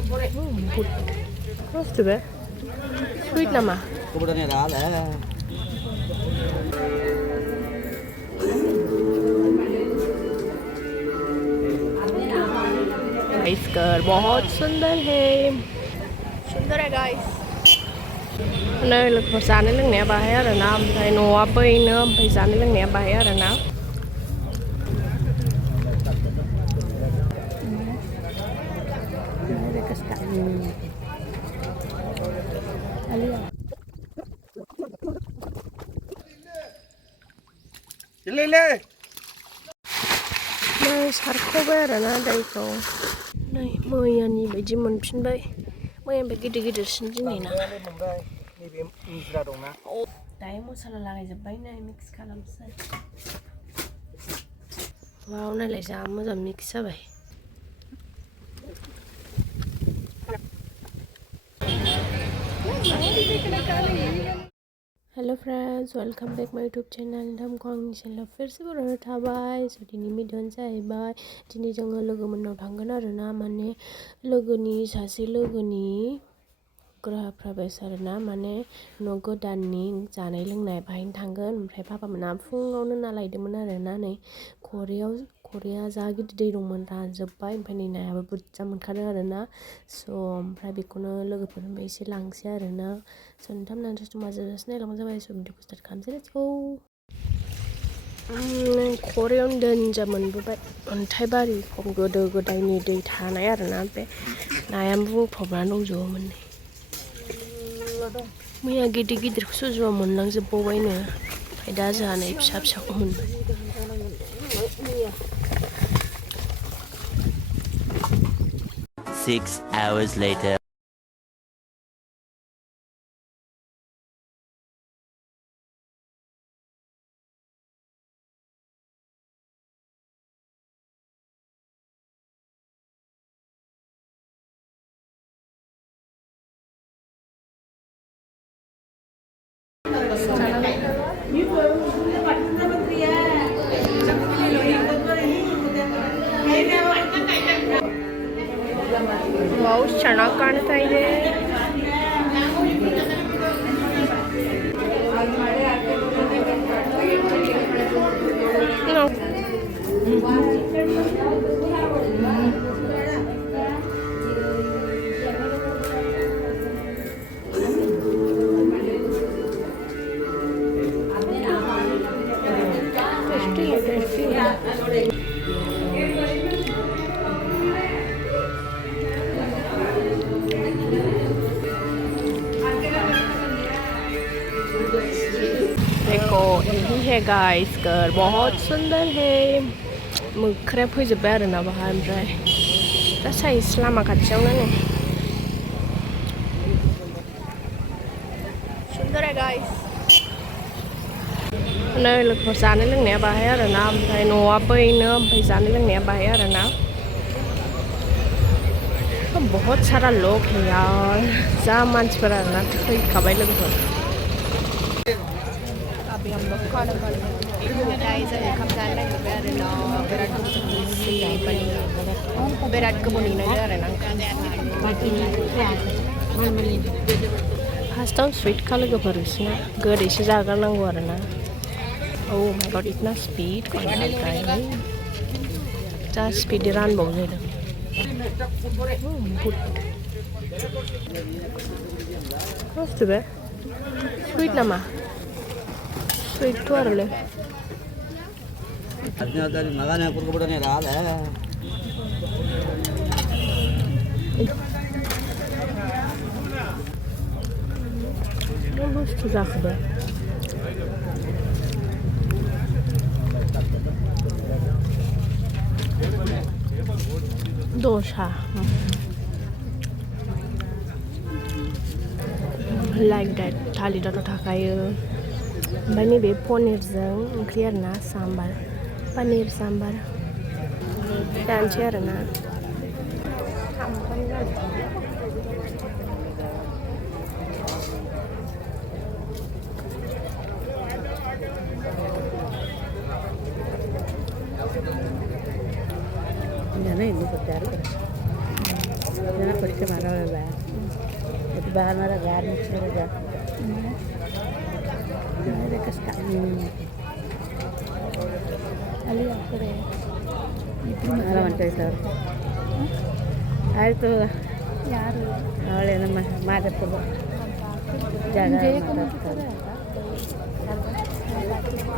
Good. What's the best? Sweet nama. Pwrni dah lah. Guys घर बहुत सुंदर है गाइस नै लोगोफोर जानाय लोंनाया बाहाय आरो ना ओमफ्राय न'आ बैनो ओमफ्राय जानाय लोंनाया बाहाय आरो ना नै सारख'बाय आरो ना दैखौ नै मैयानि बायदि मोनफिनबाय मैयानिफ्राय गिदिर गिदिरसिन दिनैना दायो मसला लागायजोब्बाय नै मिक्स खालामसै वाव नायलाय जा मोजां मिक्स जाबाय hello friends welcome back my YouTube channel नोंथांखौ आंनि चेनेलाव फिर से बरायनाय थाबाय स' दिनै भिडिअ'आनो जाहैबाय दिनै जोङो लोगो मोननाव थांगोन आरो ना माने सासे लोगोनि ग्रह प्रवेश आरो ना माने न' गोदाननि जानाय लोंनाय बाहायनो थांगोन ओमफ्राय पापामोना फुङावनो ना लायदोंमोन आरो ना नै खरेया जा गिदिर दै दंमोन रानजोब्बाय ओमफ्राय नै नायाबो बुरजा मोनखादों आरो ना स' ओमफ्राय बेखौनो लोगोफोरनोबो एसे लांसै आरो ना स' नोंथांमोना दसे माजाजासे नायलांबानो जाबाय स' भिडिअ'खौ स्टार्ट खालामसै लेट्स गो खरेयावनो दोनजा मोनबोबाय अन्थाइबारि गोदो गोदायनि दै थानाय आरो ना बे नायानो बुंफबनानै दंजोबोमोन नै मैया गिदिर गिदिरखौसो जुवा मोनलांजोबबावबायनो ओमफ्राय दा जोंहा नै फिसा फिसाखौ मोनबाय 6 hours later. बहुत ಚೆನ್ನಾಗಿ ಕಾಣ್ತಾ ಇದೆ देखो यही है गाइस घर बहुत सुंदर है मोख्राया फैजोब्बाय आरो ना बाहा ओमफ्राय दा साइस लामा खाथियावनो नै सुंदर है गाइस नै लोगोफोर जानाय लोंनाया बाहाय आरो ना ओमफ्राय न'आ बैनो ओमफ्राय जानाय लोंनाया बाहाय आरो ना बहुत सारा लोग है यार जा मानसिफोर आरो ना थैखाबाय लोगोफोर अभी हम लोग खाना गाइस ओंखाम जानो नागिरबाय आरो ना बिराद गोबावनि नागिरो आरो ना फार्स्टआव स्वीट खा लोगोफोर बिसोरना गोदैसो जाग्रोनांगौ आरो ना औ माय गॉड इतना स्पीड जा स्पीड रानबावो जाहैदों What's the sweet nama? Sweet to arle. Artinya dari magana Pwrni dah lah. What's the zakda? Dosa. Like that thali दा थाखायो ओमफ्राय नैबे पनिरजों ओंख्रि आरो ना साम्बार पनिर साम्बार जानोसै आरो ना Janai ini berdarah. mana pergi mana lah. Itu bahan mana garnish saja. Ada kesukaan. Ali apa deh? Ada mana itu? Ada tu. Yaru. Awalnya nama mada tu. Jaga.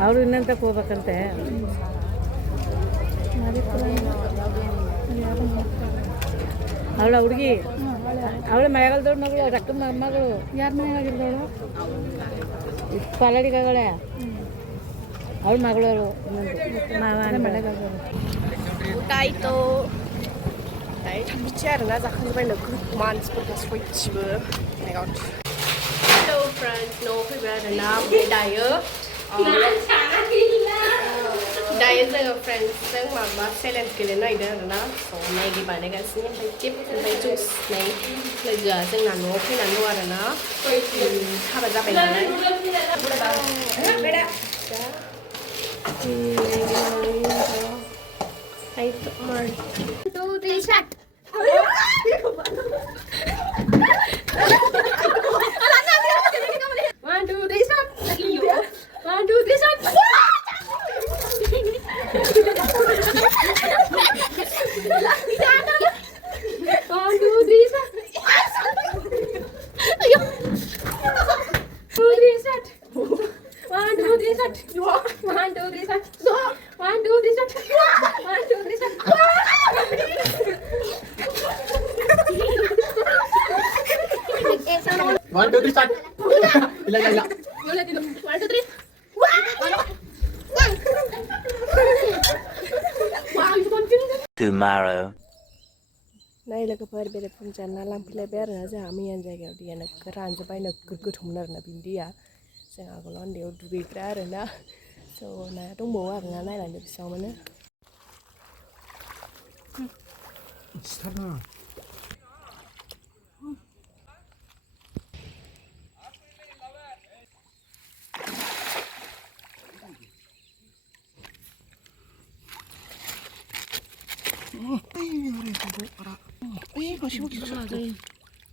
Awal ini nanti kau bakal teh. ಅವಳ ಹುಡುಗಿ ಅವಳ ಮಳೆಗಾಲ ದೊಡ್ಡ ಮಗಳು ರಕ್ಕಮ್ಮ ಮಗಳು ಯಾರ ಮನೆಯಾಗಿದ್ದವಳು ಪಾಲಡಿಗಳೇ ಅವಳ ಮಗಳು ಊಟ ಆಯಿತು ಬಿಚ್ಚಾರಲ್ಲ ಜಾಕೊಂಡ್ಬಾಯ್ ನಕ್ಕು ಮಾನ್ಸ್ಬಿಟ್ಟು ಸ್ವಚ್ಛ Hello friends, no fibra we diet. Diet जोङो friends जों माबा challenge गेलेनो नागिरदों आरोना so मैगी बानायगासिनो ओमफ्राय चिप्स ओमफ्य जुइस नै लोगोआ जोंना न'आव फैनानै दं आरोना हाबा जाबाय नालाय One, two, three, start. One, two, three, start. One, two, three, start. Two, three, start. One, two, three, start. One, two, three, start. One, two, three, start. One, two, three, start. One, two, three, start. Ila. One, two, three. Tomorrow. Nay लोगोफोर बेरेफुं जाना लांफैलायबाय आरोना जोंहा मैयानि जायगायाव दैया नोगोर रानजोब्बाय नोगोर गोथौमोन आरोना बिनि दैया जों आगोलाव उन्दैयाव दुगैग्रा आरोना स' नाया दंबावो आरोना नायलांदो बेसेबां मोनो सिथारना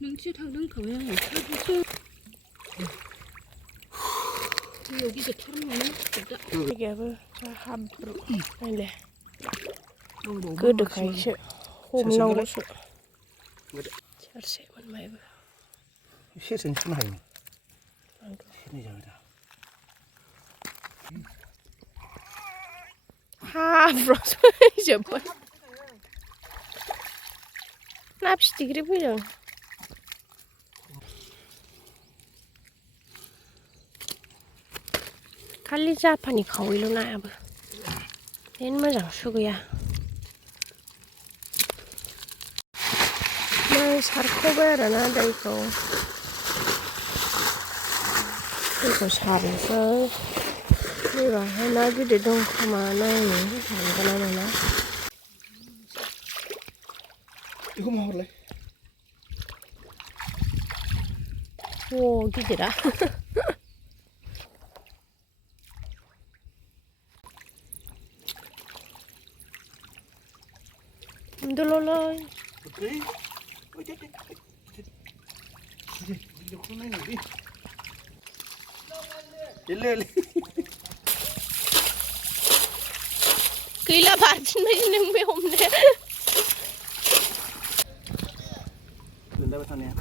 능치 당근 가면 여기서 털어놓으면 जायगायाबो हाब्रु नायलाय गोदोखायसो हमनांगौसो सेरसे मोनबायबो सेरसेनो सुनो हायो सेरनै जाबाय दा हाब्रुआवसो फैजोब्बाय ना फिथिख्रि फैदों खालि जापानि खावैल' नायाबो जेन मोजां सु गैया नै सारखावबाय आरोना दैखौ सारनोसै फैबाहाय ना गिदिर दं खोमा नायनो मोनगोन ना मोना बेखौ मा हरलाय गिदिरा Duloloy. Okay. Kila bacin mấy nâng mấy hôm nay.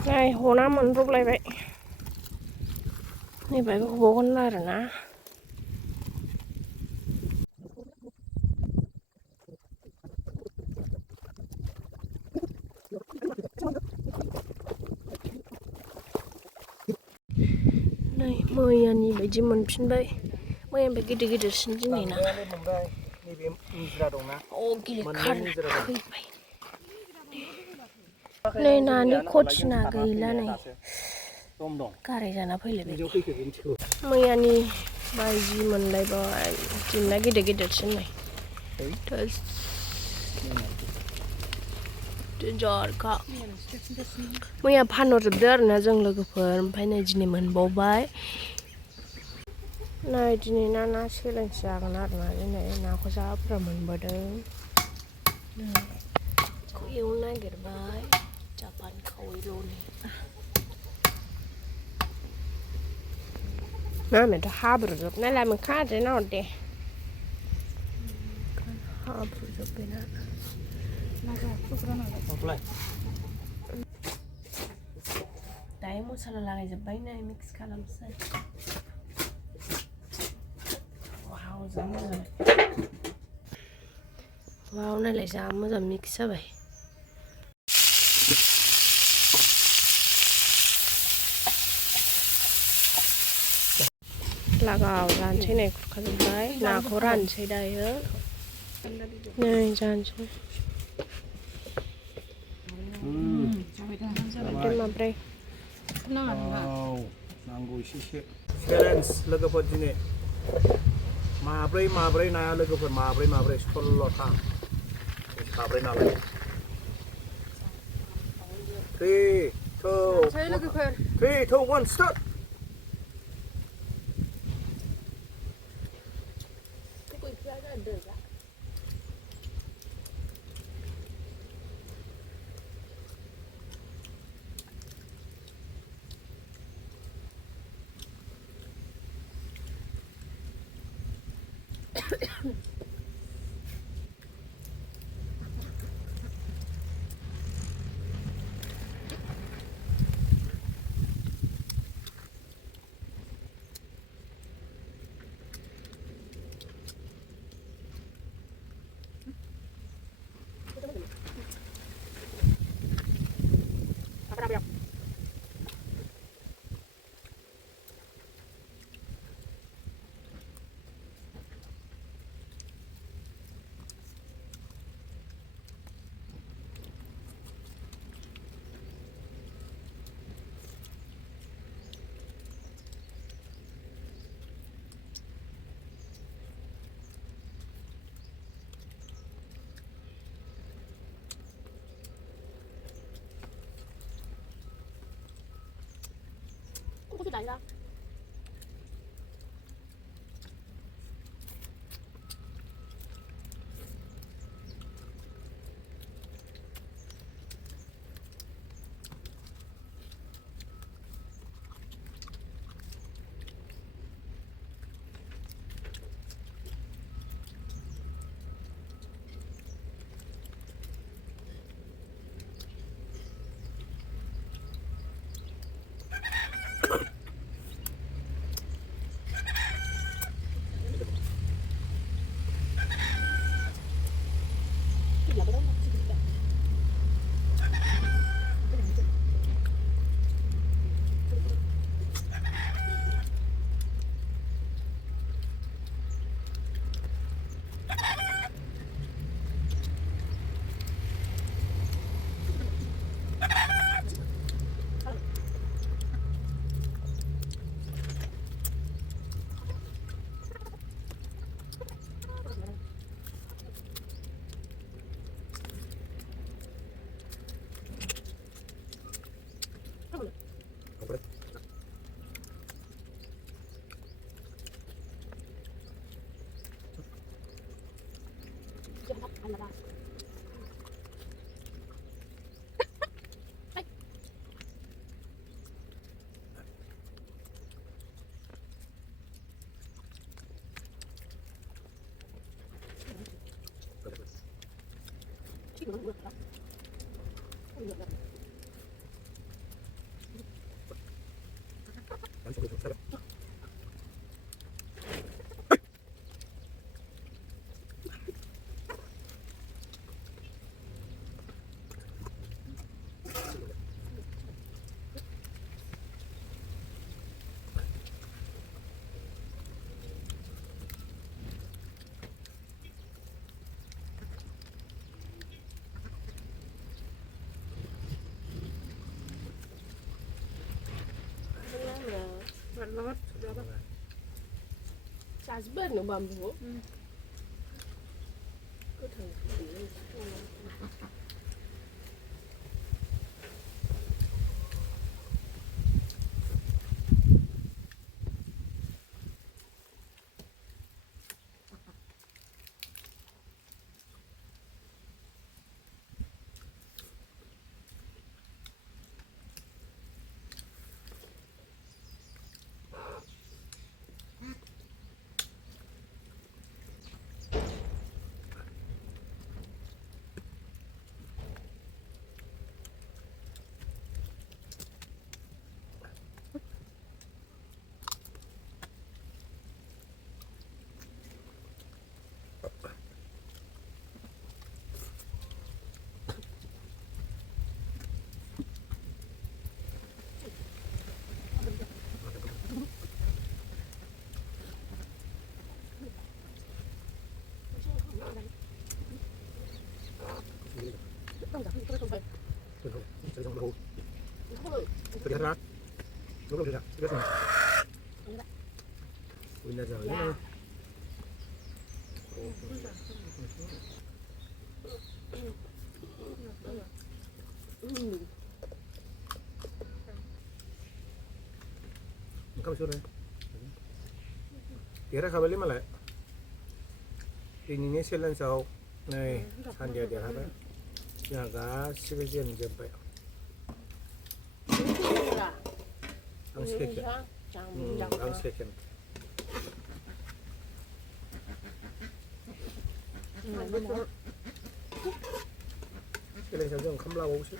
Này, hồ nam mình rút lại vậy. Này phải có bố con lại rồi nè. Này, mời anh nhìn bây giờ mình xin bay. Mời em phải gede xin chứ này nè. Ô, gede khăn. Này nè, đi coach nè, gầy là này. Cái này là phải lấy. Mời anh nhìn bây giờ mình lấy bao chỉ là gede xin này. Jar ka. मैया फानहरजोबदो आरोना जों लोगोफोर ओमफ्राय नै दिनै मोनबावबाय नै दिनै ना चेलेन्ज जागोन आरोना दिनै नाखौ जा बुरजा मोनबोदों बेखौ एवनो नागिरबाय Japan khẩu luôn này mẹ đã há bự rồi này là mình khá thế nào đấy há bự rồi bên này đấy masala lagi Jabai này mix kalam say wow giống rồi wow này lại ra mới giờ mix sao vậy Lagaw ran thế này khá giống đấy nào có ran thế đây á này ran thế Đây mà đây Nanggu sih challenge logofor dini माब्रै नाया लोगोफोर माब्रै 16 था माब्रै नालाय 3 2 1 start Cái này ra Sarbai no bambu. Thử thật ra. Lúc đầu thử ra. Biết rồi. Ui là giờ nữa. Kamu sudah. Kira khabali malai. Ini selan sau. Này, san dia dia apa? Jaga sebagian jempe. Ang sekek. Ang sekek. Cái này sao không làm đâu chứ?